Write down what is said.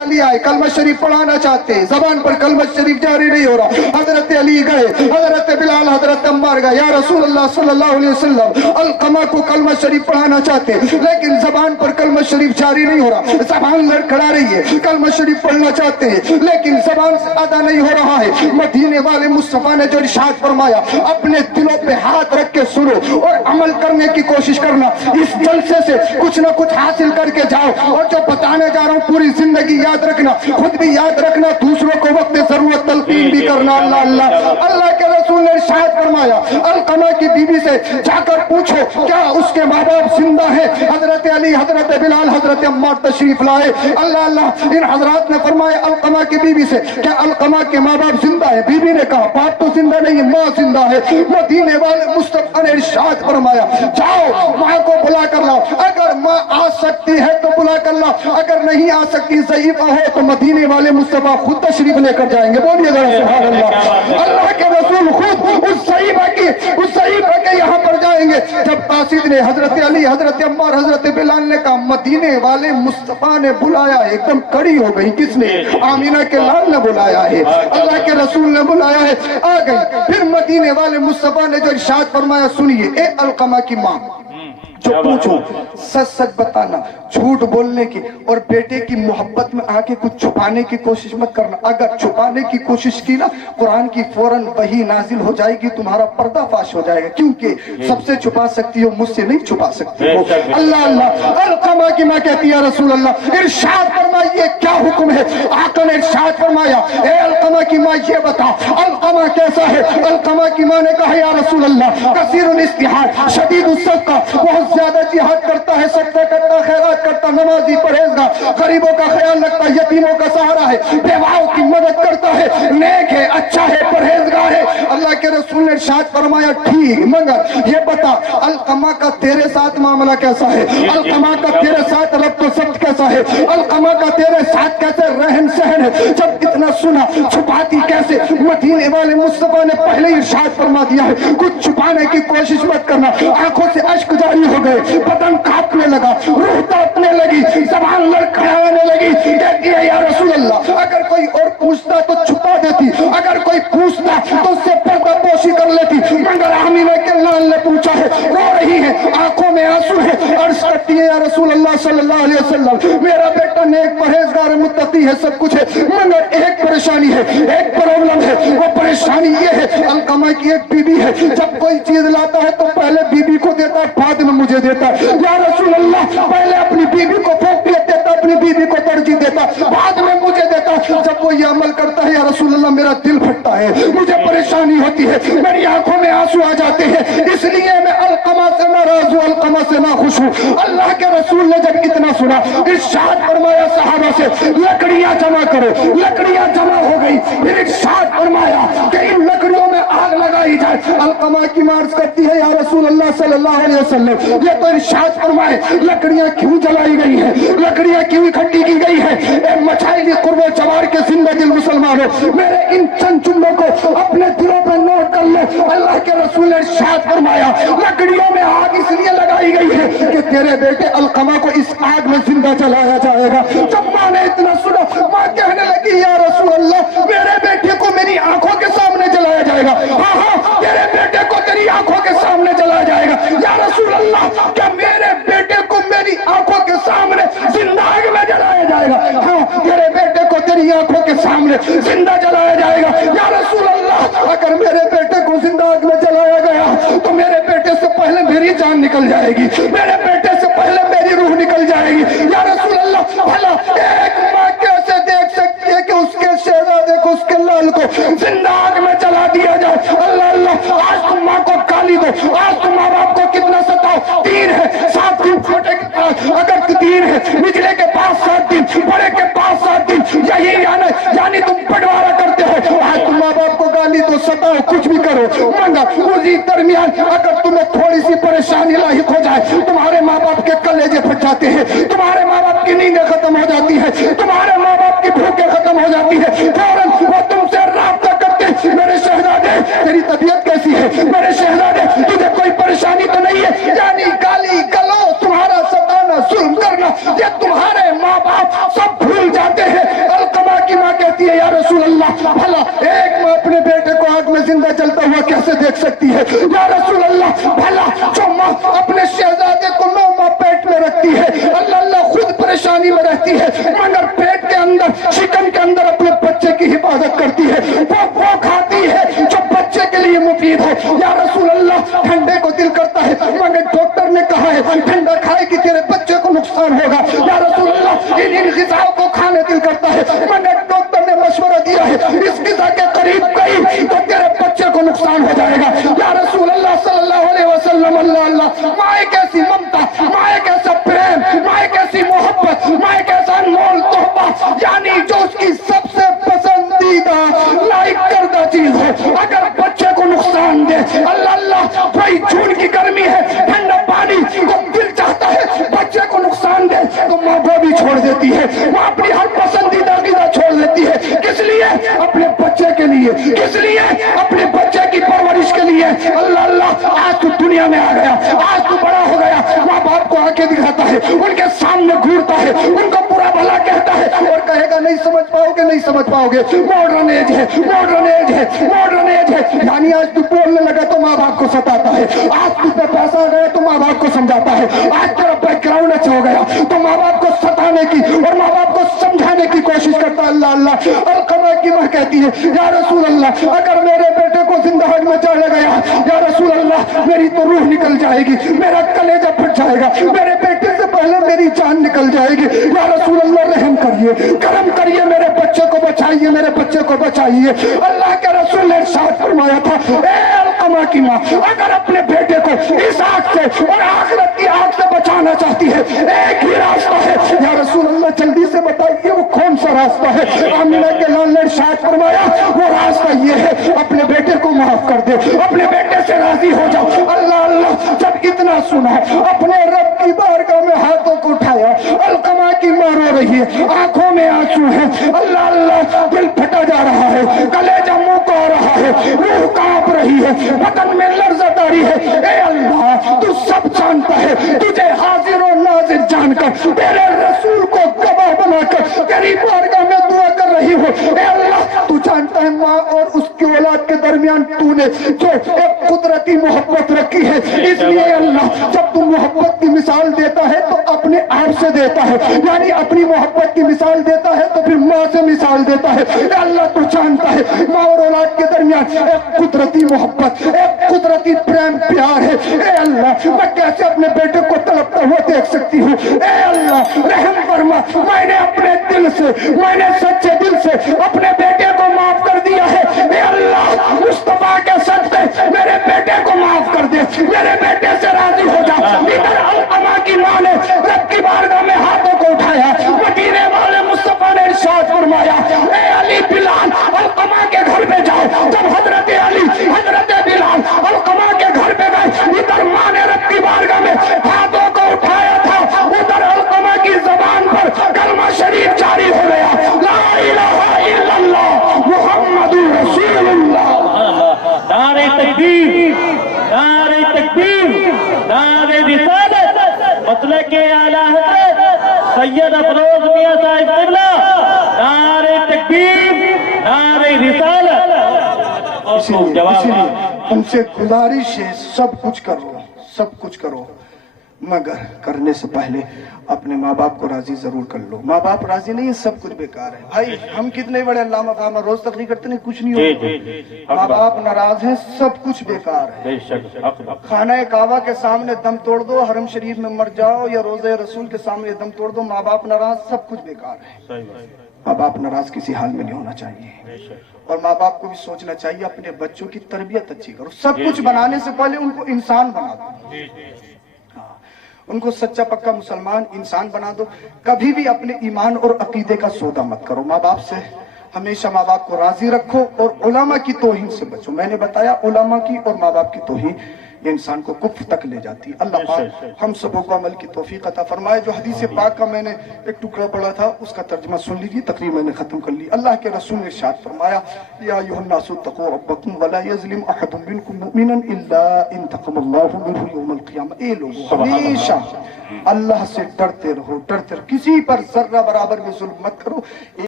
علی آئے کلمہ شریف پڑھانا چاہتے ہیں, زبان پر کلمہ شریف جاری نہیں ہو رہا. حضرت علی گئے, حضرت بلال, حضرت عمار گئے, یا رسول اللہ صلی اللہ علیہ وسلم علقمہ کو کلمہ شریف پڑھانا چاہتے ہیں لیکن زبان پر کلمہ شریف جاری نہیں ہو رہا. زبان لڑکھڑا رہی ہے, کلمہ شریف پڑھنا چاہتے ہیں لیکن زبان سے ادا نہیں ہو رہا ہے. مدینے والے مصطفیٰ نے جو ارشاد فرمایا, اپنے دلوں پہ ہاتھ رکھ کے سنو اور عمل کرنے کی کوشش کرنا. اس جلسے سے کچھ نہ کچھ حاصل کر کے جاؤ, اور جو بتانے جا رہا ہوں پوری زندگی یاد رکھنا, خود بھی یاد رکھنا, دوسروں کو وقت ضرورت تلقین بھی کرنا. اللہ اللہ اللہ کے رسول نے ارشاد فرمایا, علقمہ کی بیوی سے جا کر پوچھو کیا اس کے ماں باپ زندہ ہیں. حضرت علی, حضرت بلال, حضرت عمار تشریف لائے. اللہ اللہ ان حضرات نے فرمایا علقمہ کی بیوی سے کیا علقمہ کے ماں باپ زندہ ہے. بیوی نے کہا باپ تو زندہ نہیں, ماں زندہ ہے. مدینے والے مصطفیٰ نے ارشاد فرمایا جاؤ ماں کو بلا کر لاؤ. اگر ماں آ سکتی ہے تو بلا کر لاؤ, اگر نہیں آ سکتی, ضعیفہ ہے, تو مدینے والے مصطفیٰ خود تشریف لے کر جائیں گے. بولیے ذرا سبحان اللہ. اللہ کے رسول خود اس ضعیفہ کے یہاں پر جائیں گے. جب قاصد نے, حضرت علی, حضرت عمار, حضرت بلال نے کہا مدینے والے مصطفیٰ نے بلایا ہے, ایک دم کڑی ہو گئی. کس نے؟ آمینہ کے لال نے بلایا ہے, اللہ کے رسول نے بلایا ہے. آ گئی. پھر مدینے والے مصطفیٰ نے جو ارشاد فرمایا سنیے, اے علقمہ کی ماں, جو پوچھو سچ سچ بتانا, جھوٹ بولنے کی اور بیٹے کی محبت میں آ کے کچھ چھپانے کی کوشش مت کرنا. اگر چھپانے کی کوشش کی نا, قرآن کی فوراً وحی نازل ہو جائے گی, تمہارا پردہ فاش ہو جائے گا, کیونکہ سب سے چھپا سکتی ہو, مجھ سے نہیں چھپا سکتی ہو. اللہ اللہ. علقمہ کی ماں کہتی ہے رسول اللہ ارشاد فرمائیے کیا حکم ہے. آقا نے ارشاد فرمایا اے علقمہ کی ماں یہ بتا علقمہ کیسا ہے. علقمہ کی ماں نے کہا یا رسول اللہ کثیر الاستحاد شدید الصدقہ, بہت زیادہ جہاد کرتا ہے, صدقہ کرتا, خیرات کرتا, نمازی, پرہیزگار, غریبوں کا خیال رکھتا, یتیموں کا سہارا ہے, بیواؤں کی مدد کرتا ہے, نیک ہے, اچھا ہے, پرہیزگار ہے. اللہ کے رسول نے ارشاد فرمایا ٹھیک, مگر یہ بتا علقمہ کا تیرے ساتھ معاملہ کیسا ہے. علقمہ کا تیرے ساتھ ربط و ثبت کیسا ہے. علقمہ کا تیرے ساتھ کیسے رہن سہن ہے. جب اتنا سنا چھپاتی کیسے. مدینے والے مصطفیٰ نے پہلے ارشاد فرما دیا ہے کچھ چھپانے کی کوشش مت کرنا. آنکھوں سے اشک جاری ہو گئے, بدن کانپنے لگا, روح تڑپنے لگی, زبان لڑکھڑانے لگی. کہتی ہے یا رسول اللہ اگر کوئی اور پوچھتا تو چھپا دیتی, اگر کوئی پوچھتا تو اس سے پردہ پوشی کر لیتی, مگر آمینہ کے لال نے پوچھا ہے, رو رہی ہے, آنکھوں میں آنسو ہے, عرض کرتی ہے یا رسول اللہ صلی اللہ علیہ وسلم میرا بیٹا نیک, پرہیزگار, متقی ہے, سب کچھ ہے, مگر ایک پریشانی ہے, ایک پرابلم ہے. وہ پریشانی یہ ہے علقمہ کی ایک بیوی ہے, جب کوئی چیز لاتا ہے تو پہلے بیوی کو دیتا ہے, بعد میں مجھے دیتا ہے. یا رسول اللہ پہلے اپنی بیوی کو فوقیت دیتا, اپنی بیوی کو ترجیح دیتا, بعد میں مجھے دیتا. جب وہ یہ عمل کرتا ہے یا رسول اللہ میرا دل پھٹتا ہے, مجھے پریشانی ہوتی ہے, میری آنکھوں میں آنسو آ جاتے ہیں, اس لیے میں علقمہ سے ناراض ہوں, علقمہ سے ناخوش ہوں. اللہ کے رسول نے جب اتنا سنا ارشاد فرمایا صحابہ سے لکڑیاں جمع کرو. لکڑیاں جمع ہو گئی. پھر ارشاد فرمایا کہ ان لکڑیوں میں آگ لگائی جائے. علقمہ کی مارچ کرتی ہے یا رسول اللہ صلی اللہ علیہ وسلم یہ تو ارشاد فرمائے لکڑیاں کیوں جلائی گئی ہیں, لکڑیاں کیوں اکٹھی کی گئی ہیں. اے مچھائلی قرب و جوار کے زندہ دل مسلمانوں, میرے ان چند جملوں کو اپنے دلوں پہ نوٹ کر لو. اللہ کے رسول نے ارشاد فرمایا لکڑیوں میں آگ اس لیے لگائی گئی ہے کہ تیرے بیٹے علقمہ کو اس آگ میں زندہ جلایا جائے گا. جب ماں نے اتنا سنا, ماں کہنے لگی یا رسول اللہ میرے بیٹے کو میری آنکھوں کے سامنے جلایا جائے گا. ہاں ہاں تیرے بیٹے کو تیری آنکھوں کے سامنے جلایا جائے گا. یا رسول اللہ کیا میرے بیٹے کو میری آنکھوں کے سامنے زندہ آگ میں جلایا جائے گا. ہاں تیرے بیٹے کو تیری آنکھوں کے سامنے زندہ جلایا جائے گا. یا رسول اللہ اگر میرے بیٹے کو زندہ آگ میں جلایا گیا تو میرے بیٹے سے پہلے میری جان نکل جائے گی, میرے بیٹے سے پہلے میری روح نکل جائے گی. یا رسول اللہ بھلا ایک ماں کیسے دیکھ سکتی ہے کہ اس کے شہزادے کو, اس کے لال کو زندہ آگ میں جلا دیا جائے. اللہ اللہ آج تم ماں کو گالی دو, آج تم ماں باپ کو کتنا ستاؤ. تین ہے 7 دن, چھوٹے کے پاس اگر تین ہے, نچلے کے پاس 7 دن, بڑے کے پاس 7 دن, یہی یعنی تم بٹوارا کرتے ہو. آج تم ماں باپ کو گالی دو, ستاؤ, کچھ بھی کرو, مگر اسی درمیان اگر تمہیں تھوڑی سی پریشانی لاحق ہو جائے, تمہارے ماں باپ کے کلیجے پھٹ جاتے ہیں, تمہارے ماں باپ کی نیندیں ختم ہو جاتی ہے, تمہارے ماں باپ کی بھوکیں ختم ہو جاتی ہے, فوراً وہ تم سے رابطہ کرتے ہیں میرے شہزادے تیری طبیعت کیسی ہے, میرے شہزادے تجھے کوئی پریشانی تو نہیں ہے. یعنی گالی گلو, تمہارا ستانا, ظلم کرنا, یہ تمہارے ماں باپ سب بھول جاتے ہیں. یا رسول اللہ بھلا ایک ماں اپنے بیٹے کو آگ میں زندہ جلتا ہوا کیسے دیکھ سکتی ہے؟ یا رسول اللہ بھلا جو ماں اپنے شہزادے کو 9 ماہ پیٹ میں رکھتی ہے، اللہ خود پریشانی میں رہتی ہے، مگر پیٹ کے اندر چکن کے اندر اپنے بچے کی حفاظت کرتی ہے، وہ کھاتی ہے جو بچے کے لیے مفید ہو۔ یا رسول اللہ ٹھنڈے کو دل کرتا ہے مگر ڈاکٹر نے کہا ہے ٹھنڈا کھائے کہ تیرے بچے کو نقصان ہوگا۔ یا رسول اللہ ان غذاؤں کو کھانے دل کرتا ہے مگر ڈاکٹر نے مشورہ دیا ہے اس غذا کے قریب گئی تو تیرے بچے کو نقصان ہو جائے گا۔ یا رسول اللہ صلی اللہ علیہ وسلم اللہ ماں کیسی ممتا، ماں کیسا پریم، ماں کیسی محبت، ماں کیسا انمول تحفہ، یعنی جو اس کی سب سے پسندیدہ لائک کردہ چیز ہو اگر بچے کو نقصان دے، اللہ بھائی جون کی گرمی ہے، ٹھنڈا پانی کو دل چاہتا ہے بچے کو نقصان دے تو ماں وہ بھی چھوڑ دیتی ہے، وہ اپنی ہر پسندیدہ غذا چھوڑ دیتی ہے۔ کس لیے؟ اپنے بچے کے لیے۔ کس لیے؟ اپنے بچے کی پرورش کے لیے۔ اللہ آج تو دنیا میں آ گیا، آج تو بڑا ہو گیا، ماں باپ کو آنکھیں دکھاتا ہے، ان کے سامنے گھورتا ہے، ان کو برا بھلا کہتا ہے اور کہے گا نہیں سمجھ پاؤ گے، نہیں سمجھ پاؤ گے، ماڈرن ایج ہے، ماڈرن ایج ہے، ماڈرن ایج ہے۔ یعنی آج تو بولنے لگا تو ماں باپ کو ستاتا ہے، آج تو پہ پیسہ آ گیا تو ماں باپ کو سمجھاتا ہے، آج تیرا بیک گراؤنڈ اچھا ہو گیا تو ماں باپ کو ستانے کی اور ماں باپ کو سمجھانے کی کوشش کرتا ہے۔ اللہ القمہ کی ماں کہتی ہے یا رسول اللہ اگر میرے بیٹے کو زندہ آگ میں چاڑا گیا یا رسول اللہ میری تو روح نکل جائے گی، میرا کلیجہ پھٹ جائے گا، میرے بیٹے سے پہلے میری جان نکل جائے گی۔ یا رسول اللہ رحم کریے، کرم کریے، میرے بچے کو بچائیے، میرے بچے کو بچائیے۔ اللہ کے رسول نے ارشاد فرمایا تھا اے القمہ کی ماں اگر اپنے بیٹے کو اس آگ سے اور آخرت کی آگ سے بچانا چاہتی ہے ایک ہی راستہ ہے۔ یا رسول اللہ جلدی سے بتائیے وہ کون سا راستہ ہے؟ آمنہ کے لال نے ارشاد فرمایا وہ راستہ یہ ہے اپنے بیٹے کو معاف کر دے، اپنے بیٹے سے راضی ہو جاؤ۔ اللہ جب اتنا سنا اپنے رب کی بارگاہ میں ہاتھوں کو اٹھایا، القمہ کی ماں رو رہی ہے، آنکھوں میں آنسو ہیں، اللہ دل پھٹا جا رہا ہے، کلیجہ منہ کو آ رہا ہے، روح کانپ رہی ہے، بدن میں لرزت آ رہی ہے۔ اے اللہ تو سب جانتا ہے، تجھے حاضر و ناظر جان کر تیرے رسول کو گواہ بنا کر تیری بارگاہ میں دعا کر رہی ہو۔ اے اللہ تو جانتا ہے ماں اور اس کی اولاد کے درمیان تو نے جو ایک قدرتی محبت رکھی ہے، اس لیے اللہ جب تو محبت کی مثال دیتا ہے تو اپنے آپ سے دیتا ہے، یعنی اپنی محبت کی مثال دیتا ہے تو پھر ماں سے مثال دیتا ہے۔ اے اللہ تو جانتا ہے ماں اور اولاد کے درمیان ایک قدرتی محبت، ایک قدرتی پریم پیار ہے۔ اے اللہ میں کیسے اپنے بیٹے کو تڑپتا ہوا دیکھ سکتی ہوں؟ اے اللہ رحم فرما، میں نے اپنے دل سے، میں نے سچے دل سے اپنے بیٹے کو معاف کر دیا ہے۔ اے اللہ مصطفیٰ کے صدقے میرے بیٹے کو معاف کر دے، میرے بیٹے سے راضی ہو جا۔ ادھر القمہ کی ماں نے رب کی بارگاہ میں ہاتھوں کو اٹھایا، مدینے والے مصطفیٰ نے ارشاد فرمایا اے علی بلال القمہ کے گھر پہ جاؤ۔ جب حضرت علی حضرت بلال القمہ کے گھر پہ گئے، ادھر ماں نے رب کی بارگاہ میں ہاتھوں کو اٹھایا تھا، ادھر القمہ کی زبان پر کلمہ شریف جاری ہو گیا، لا الہ الا اللہ محمد رسول اللہ۔ نعرہ تکبیر، نعرہ تکبیر، نعرہ رسالت، مسلک اعلیٰ حضرت سید افروز میاں صاحب قبلہ، نعرہ تکبیر، نعرہ رسالت۔ اور جواب ان سے گزارش ہے سب کچھ کرو، سب کچھ کرو، مگر کرنے سے پہلے اپنے ماں باپ کو راضی ضرور کر لو۔ ماں باپ راضی نہیں ہے سب کچھ بیکار ہے۔ بھائی ہم کتنے بڑے علامہ فہمہ روز تقریر کرتے نہیں، کچھ نہیں ہوتا۔ ماں باپ ناراض ہیں سب کچھ بیکار ہے۔ خانہ کعبہ کے سامنے دم توڑ دو، حرم شریف میں مر جاؤ، یا روضہ رسول کے سامنے دم توڑ دو، ماں باپ ناراض سب کچھ بیکار ہے۔ ماں باپ ناراض کسی حال میں نہیں ہونا چاہیے، اور ماں باپ کو بھی سوچنا چاہیے اپنے بچوں کی تربیت اچھی کرو۔ سب کچھ بنانے سے پہلے ان کو انسان بنا دو، ان کو سچا پکا مسلمان انسان بنا دو۔ کبھی بھی اپنے ایمان اور عقیدے کا سودا مت کرو۔ ماں باپ سے ہمیشہ ماں باپ کو راضی رکھو اور علماء کی توہین سے بچو۔ میں نے بتایا علماء کی اور ماں باپ کی توہین یہ انسان کو کفر تک لے جاتی ہے۔ اللہ پاک ہم سبوں کو عمل کی توفیق عطا فرمائے۔ جو حدیث پاک کا میں نے ایک ٹکڑا پڑھا تھا اس کا ترجمہ سن لیجیے، تقریر میں نے ختم کر لی۔ اللہ کے رسول نے ارشاد فرمایا یا ایھا الناس اتقوا ربکم ولا یظلم احد منکم مؤمنا الا انتقم اللہ منہ یوم القیامہ۔ اے لوگو ہمیشہ اللہ سے ڈرتے رہو، ڈرتے رہو، کسی پر ذرہ برابر بھی ظلم مت کرو۔